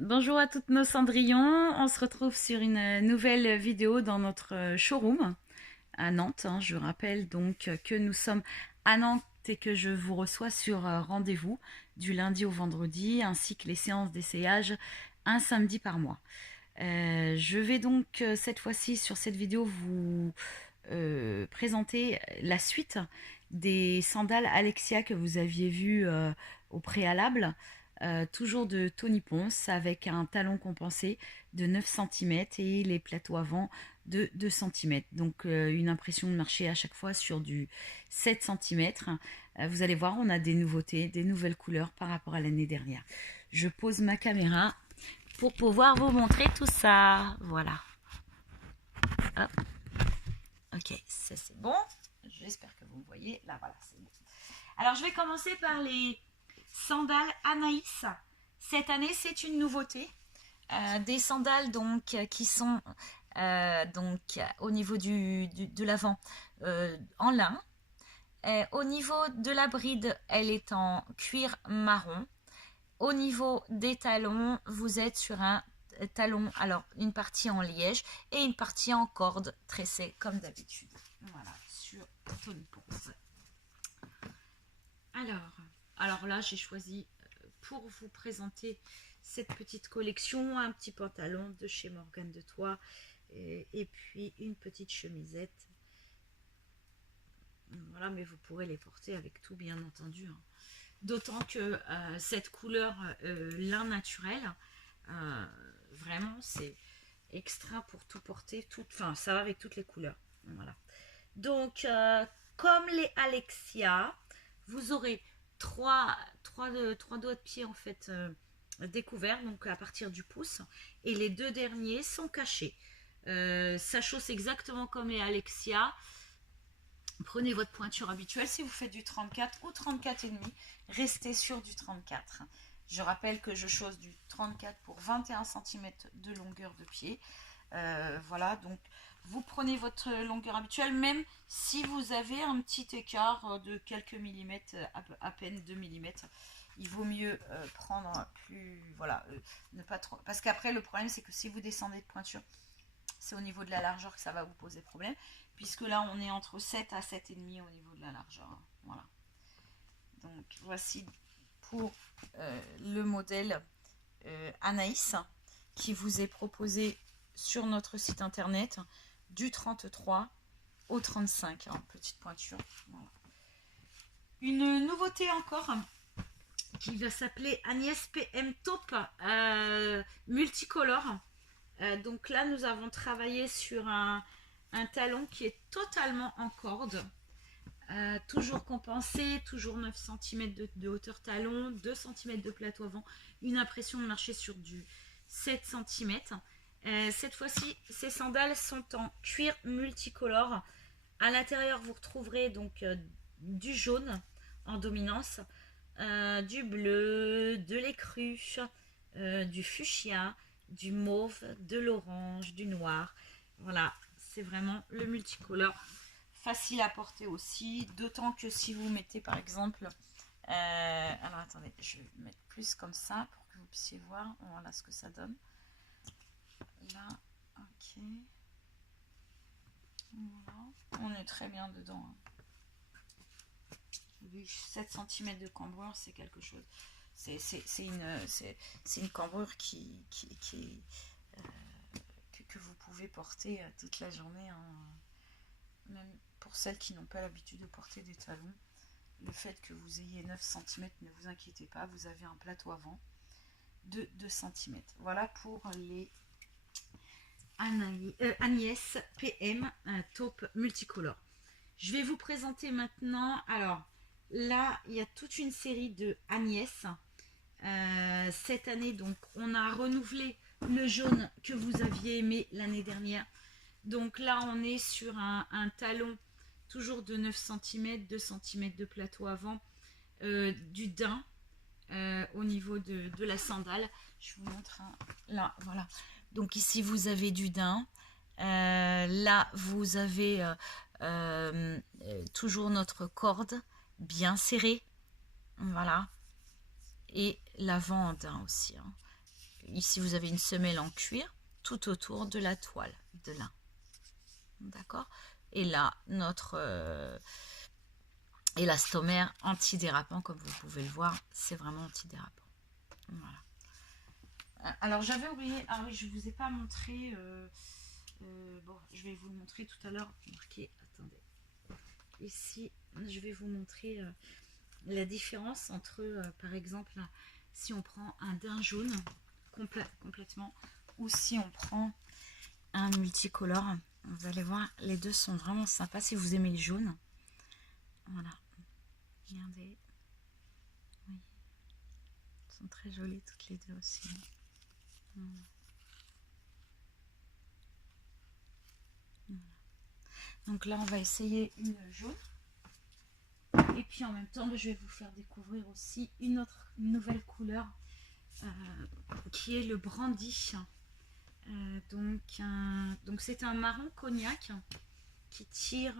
Bonjour à toutes nos cendrillons, on se retrouve sur une nouvelle vidéo dans notre showroom à Nantes. Je rappelle donc que nous sommes à Nantes et que je vous reçois sur rendez-vous du lundi au vendredi ainsi que les séances d'essayage un samedi par mois. Je vais donc cette fois-ci sur cette vidéo vous présenter la suite des sandales Alexia que vous aviez vues au préalable. Toujours de Tony Ponce avec un talon compensé de 9 cm et les plateaux avant de 2 cm. Donc une impression de marché à chaque fois sur du 7 cm. Vous allez voir, on a des nouveautés, des nouvelles couleurs par rapport à l'année dernière. Je pose ma caméra pour pouvoir vous montrer tout ça. Voilà. Hop. Ok, ça c'est bon. J'espère que vous me voyez. Là, voilà, c'est bon. Alors, je vais commencer par les sandales Anaïs. Cette année, c'est une nouveauté. Des sandales donc qui sont donc au niveau de l'avant en lin. Au niveau de la bride, elle est en cuir marron. Au niveau des talons, vous êtes sur un talon, alors une partie en liège et une partie en corde tressée comme d'habitude. Voilà, sur Tony Ponce. Alors là, j'ai choisi pour vous présenter cette petite collection, un petit pantalon de chez Morgane de Troyes et puis une petite chemisette. Voilà, mais vous pourrez les porter avec tout, bien entendu. D'autant que cette couleur lin naturel, vraiment, c'est extra pour tout porter. Enfin, ça va avec toutes les couleurs. Voilà. Donc, comme les Alexia, vous aurez trois doigts de pied en fait découverts, donc à partir du pouce, et les deux derniers sont cachés. Ça chausse exactement comme les Alexia. Prenez votre pointure habituelle. Si vous faites du 34 ou 34,5, restez sur du 34. Je rappelle que je chausse du 34 pour 21 cm de longueur de pied. Voilà, donc vous prenez votre longueur habituelle, même si vous avez un petit écart de quelques millimètres, à peine 2 millimètres. Il vaut mieux prendre plus. Voilà, ne pas trop. Parce qu'après, le problème, c'est que si vous descendez de pointure, c'est au niveau de la largeur que ça va vous poser problème, puisque là on est entre 7 à 7,5 au niveau de la largeur. Voilà. Donc voici pour le modèle Anaïs qui vous est proposé sur notre site internet du 33 au 35 en petite pointure. Voilà. Une nouveauté encore qui va s'appeler Agnès PM Taupe multicolore. Donc là, nous avons travaillé sur un talon qui est totalement en corde. Toujours compensé, toujours 9 cm de hauteur talon, 2 cm de plateau avant, une impression de marcher sur du 7 cm. Cette fois-ci, ces sandales sont en cuir multicolore. À l'intérieur, vous retrouverez donc du jaune en dominance, du bleu, de l'écru, du fuchsia, du mauve, de l'orange, du noir. Voilà, c'est vraiment le multicolore. Facile à porter aussi, d'autant que si vous mettez par exemple... alors attendez, je vais mettre plus comme ça pour que vous puissiez voir. Voilà ce que ça donne. Là, ok. Voilà. On est très bien dedans. 7 cm de cambrure, c'est quelque chose. C'est une cambrure que vous pouvez porter toute la journée. Même pour celles qui n'ont pas l'habitude de porter des talons. Le fait que vous ayez 9 cm, ne vous inquiétez pas, vous avez un plateau avant de 2 cm. Voilà pour les Agnès PM taupe multicolore. Je vais vous présenter maintenant, alors là il y a toute une série de Agnès. Cette année donc on a renouvelé le jaune que vous aviez aimé l'année dernière. Donc là on est sur un talon toujours de 9 cm, 2 cm de plateau avant, du daim au niveau de la sandale. Je vous montre là, voilà. Donc ici vous avez du daim. Là vous avez toujours notre corde bien serrée. Voilà. Et l'avant en daim aussi. ici vous avez une semelle en cuir tout autour de la toile de lin. D'accord? Et là, notre élastomère antidérapant, comme vous pouvez le voir, c'est vraiment antidérapant. Voilà. Alors j'avais oublié, ah oui, je ne vous ai pas montré, bon, je vais vous le montrer tout à l'heure. Marqué, attendez, ici, je vais vous montrer la différence entre, par exemple, si on prend un daim jaune complètement, ou si on prend un multicolore. Vous allez voir, les deux sont vraiment sympas si vous aimez le jaune. Voilà, regardez, oui, elles sont très jolies toutes les deux aussi. Voilà. Voilà. Donc là, on va essayer une jaune. Et puis en même temps, je vais vous faire découvrir aussi une nouvelle couleur qui est le brandy. Donc c'est un marron cognac qui tire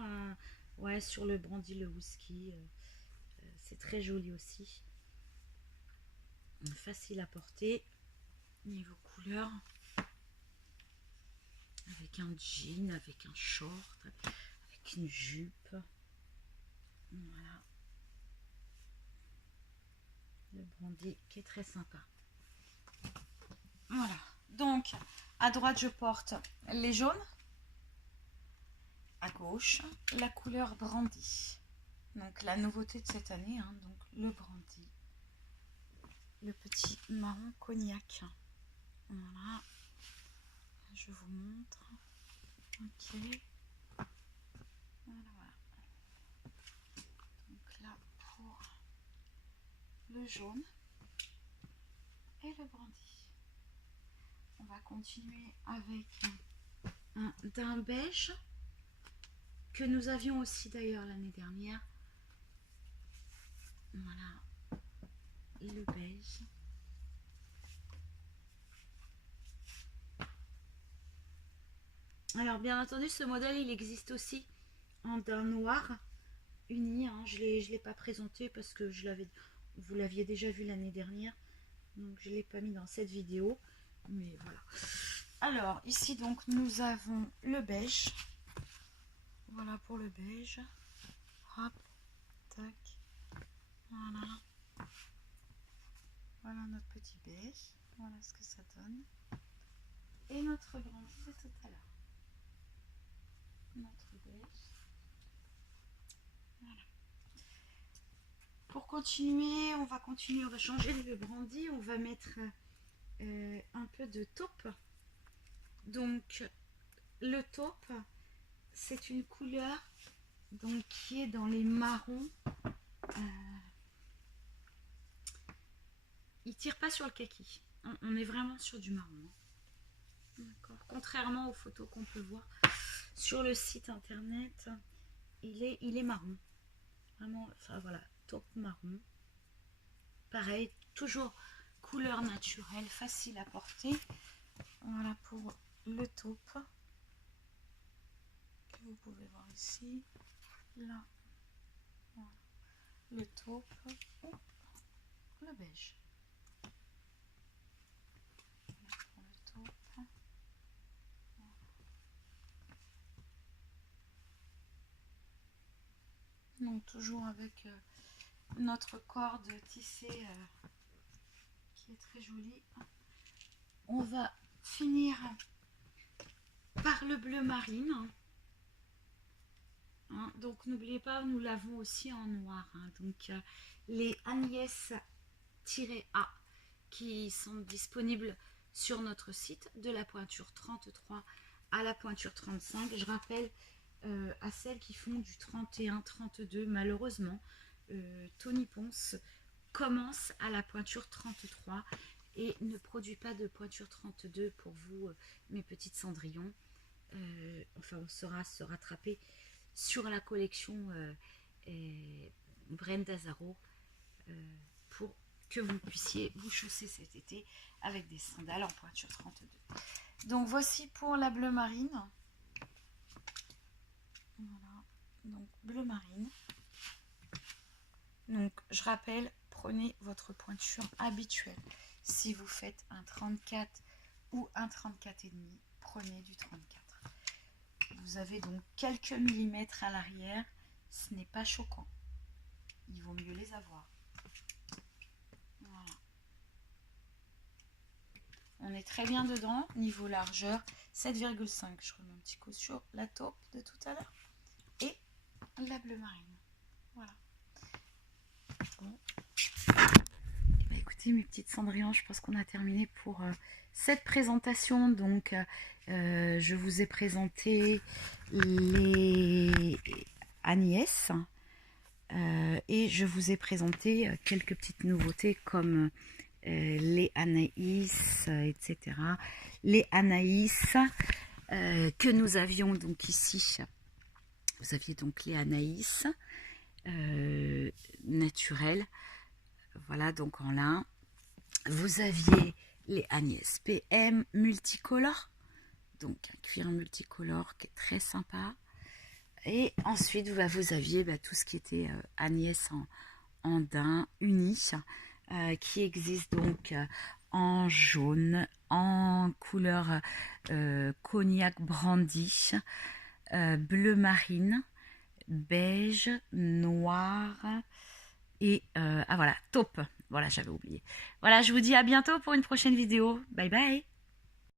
ouais, sur le brandy, le whisky. C'est très joli aussi. Facile à porter. Niveau couleur. Avec un jean, avec un short, avec une jupe. Voilà. Le brandy qui est très sympa. Voilà. Donc, à droite, je porte les jaunes. À gauche, la couleur brandy. Donc, la nouveauté de cette année, hein, donc le brandy. Le petit marron cognac. Voilà. Je vous montre. Ok. Voilà. Donc là, pour le jaune et le brandy. On va continuer avec un daim beige que nous avions aussi d'ailleurs l'année dernière. Voilà, le beige. Alors bien entendu, ce modèle il existe aussi en daim noir uni. Hein. Je l'ai pas présenté parce que vous l'aviez déjà vu l'année dernière, donc je l'ai pas mis dans cette vidéo. Mais voilà. Alors ici donc nous avons le beige. Voilà pour le beige. Hop, tac. Voilà. Voilà notre petit beige. Voilà ce que ça donne. Et notre brandy de tout à l'heure. Notre beige. Voilà. Pour continuer, on va changer le brandy. On va mettre un peu de taupe. Donc le taupe, c'est une couleur donc qui est dans les marrons. Il tire pas sur le kaki. On est vraiment sur du marron. D'accord. Contrairement aux photos qu'on peut voir sur le site internet, il est marron. Vraiment, enfin voilà, taupe marron. Pareil, toujours couleur naturelle, facile à porter. Voilà pour le taupe. Que vous pouvez voir ici. Là. Voilà. Le taupe. Oh, le beige. Pour le taupe. Donc toujours avec notre corde tissée qui est très jolie. On va finir par le bleu marine. Hein, donc n'oubliez pas, nous l'avons aussi en noir. Hein, donc les Agnès-A qui sont disponibles sur notre site, de la pointure 33 à la pointure 35. Je rappelle à celles qui font du 31-32, malheureusement, Tony Ponce commence à la pointure 33 et ne produit pas de pointure 32 pour vous, mes petites cendrillons. Enfin, on saura se rattraper sur la collection Brenda Zaro pour que vous puissiez vous chausser cet été avec des sandales en pointure 32. Donc voici pour la bleu marine. Voilà, donc bleu marine. Donc je rappelle, prenez votre pointure habituelle. Si vous faites un 34 ou un 34,5, prenez du 34. Vous avez donc quelques millimètres à l'arrière, ce n'est pas choquant. Il vaut mieux les avoir. Voilà. On est très bien dedans, niveau largeur, 7,5. Je remets un petit coup sur la taupe de tout à l'heure. Et la bleu marine. Voilà. Bon. Bah écoutez mes petites cendrillons, je pense qu'on a terminé pour cette présentation. Donc je vous ai présenté les Agnès et je vous ai présenté quelques petites nouveautés comme les Anaïs, etc. Les Anaïs que nous avions donc ici. Vous aviez donc les Anaïs naturelles. Voilà, donc en lin. Vous aviez les Agnès PM multicolores. Donc un cuir multicolore qui est très sympa. Et ensuite, vous aviez tout ce qui était Agnès en daim uni, qui existe donc en jaune, en couleur cognac brandy, bleu marine, beige, noir et ah voilà, taupe. Voilà, j'avais oublié. Voilà, je vous dis à bientôt pour une prochaine vidéo. Bye bye.